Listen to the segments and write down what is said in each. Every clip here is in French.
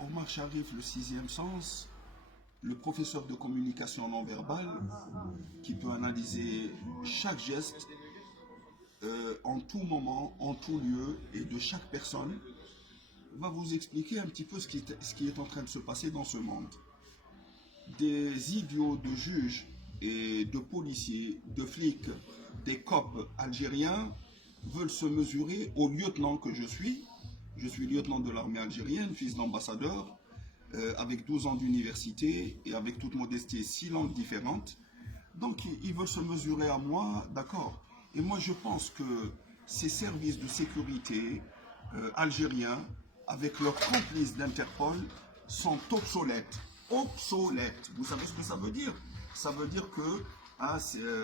Omar Sharif, le sixième sens, le professeur de communication non verbale qui peut analyser chaque geste en tout moment, en tout lieu et de chaque personne, va vous expliquer un petit peu ce qui est en train de se passer dans ce monde. Des idiots de juges et de policiers, de flics, des cops algériens veulent se mesurer au lieutenant que je suis. Je suis lieutenant de l'armée algérienne, fils d'ambassadeur, avec 12 ans d'université et avec toute modestie 6 langues différentes. Donc ils veulent se mesurer à moi, d'accord. Et moi je pense que ces services de sécurité algériens, avec leurs complices d'Interpol, sont obsolètes. Obsolètes. Vous savez ce que ça veut dire? Ça veut dire que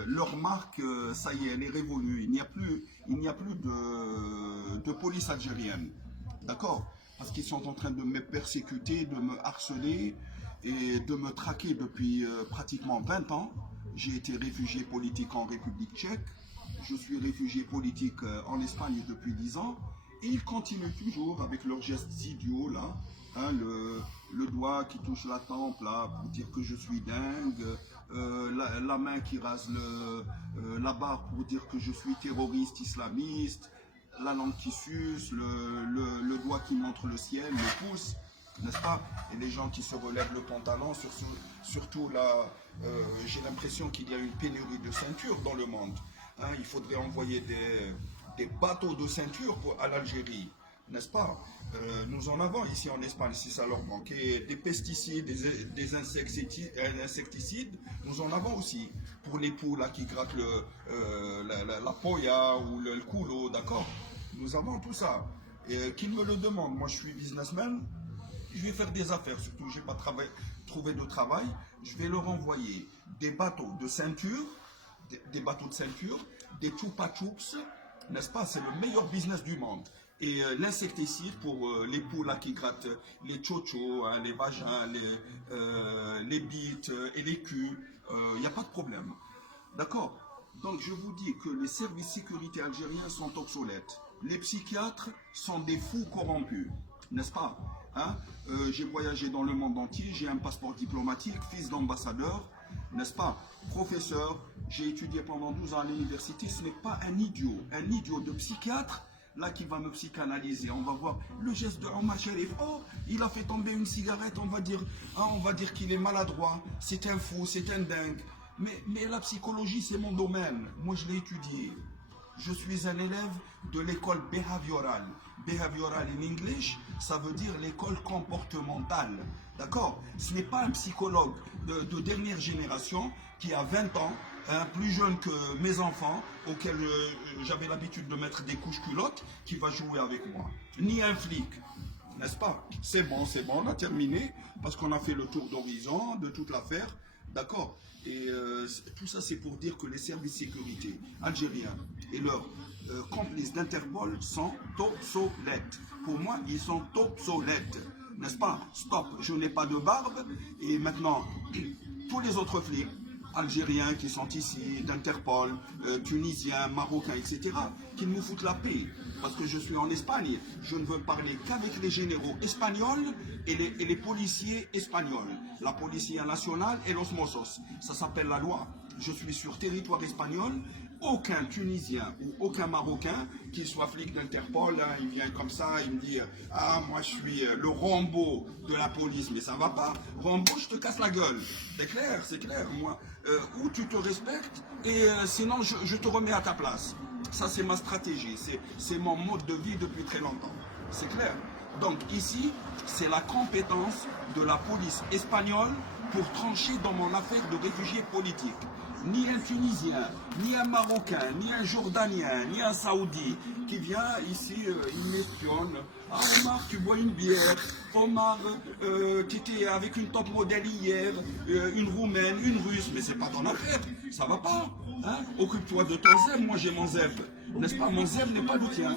leur marque, ça y est, elle est révolue. Il n'y a plus de police algérienne. D'accord? Parce qu'ils sont en train de me persécuter, de me harceler et de me traquer depuis pratiquement 20 ans. J'ai été réfugié politique en République tchèque. Je suis réfugié politique en Espagne depuis 10 ans. Et ils continuent toujours avec leurs gestes idiots là. Hein, le doigt qui touche la tempe là pour dire que je suis dingue. La main qui rase la barre pour dire que je suis terroriste islamiste. La langue qui suce, le doigt qui montre le ciel, le pouce, n'est-ce pas? Et les gens qui se relèvent le pantalon, surtout là, j'ai l'impression qu'il y a une pénurie de ceintures dans le monde. Hein, il faudrait envoyer des bateaux de ceintures à l'Algérie, n'est-ce pas? Nous en avons ici en Espagne, si ça leur manque. Et des pesticides, des insecticides, nous en avons aussi. Pour les poules là, qui grattent la poya ou le coulo, d'accord? Nous avons tout ça. Et qu'ils me le demandent. Moi, je suis businessman, je vais faire des affaires, surtout, je n'ai pas trouvé de travail. Je vais leur envoyer des bateaux de ceinture, des chupa chups, n'est-ce pas? C'est le meilleur business du monde. Et l'insecticide pour les poules là, qui grattent les chochos, hein, les vagins, les bites et les culs, il n'y a pas de problème. D'accord? Donc je vous dis que les services de sécurité algériens sont obsolètes. Les psychiatres sont des fous corrompus, n'est-ce pas? Hein? J'ai voyagé dans le monde entier, j'ai un passeport diplomatique, fils d'ambassadeur, n'est-ce pas? Professeur, j'ai étudié pendant 12 ans à l'université, ce n'est pas un idiot de psychiatre là qui va me psychanalyser. On va voir le geste de Omar Sharif. Oh, il a fait tomber une cigarette, on va dire qu'il est maladroit, c'est un fou, c'est un dingue. Mais la psychologie, c'est mon domaine. Moi, je l'ai étudié. Je suis un élève de l'école behavioral. Behavioral in English, ça veut dire l'école comportementale. D'accord? Ce n'est pas un psychologue de dernière génération qui a 20 ans, hein, plus jeune que mes enfants, auxquels j'avais l'habitude de mettre des couches culottes, qui va jouer avec moi. Ni un flic. N'est-ce pas? C'est bon, on a terminé, parce qu'on a fait le tour d'horizon de toute l'affaire. D'accord? Et tout ça, c'est pour dire que les services de sécurité algériens et leurs complices d'Interpol sont obsolètes. Pour moi, ils sont obsolètes. N'est-ce pas? Stop, je n'ai pas de barbe. Et maintenant, tous les autres flics algériens qui sont ici, d'Interpol, tunisiens, marocains, etc., qu'ils nous foutent la paix. Parce que je suis en Espagne, je ne veux parler qu'avec les généraux espagnols et les policiers espagnols. La Policia Nationale et los Mossos. Ça s'appelle la loi. Je suis sur territoire espagnol. Aucun Tunisien ou aucun Marocain, qui soit flic d'Interpol, hein, il vient comme ça, il me dit « Ah, moi je suis le Rambo de la police », mais ça va pas. Rambo, je te casse la gueule. C'est clair, moi. Ou tu te respectes, et sinon je te remets à ta place. Ça, c'est ma stratégie, c'est mon mode de vie depuis très longtemps. C'est clair. Donc ici, c'est la compétence de la police espagnole pour trancher dans mon affaire de réfugié politique. Ni un Tunisien, ni un Marocain, ni un Jordanien, ni un Saoudi qui vient ici, il m'espionne. Ah Omar, tu bois une bière. Omar, tu étais avec une top modèle hier, une Roumaine, une Russe, mais c'est pas ton affaire, ça va pas. Hein? Occupe-toi de ton zèbre, moi j'ai mon zèbre. N'est-ce pas? Mon zèbre n'est pas le tien.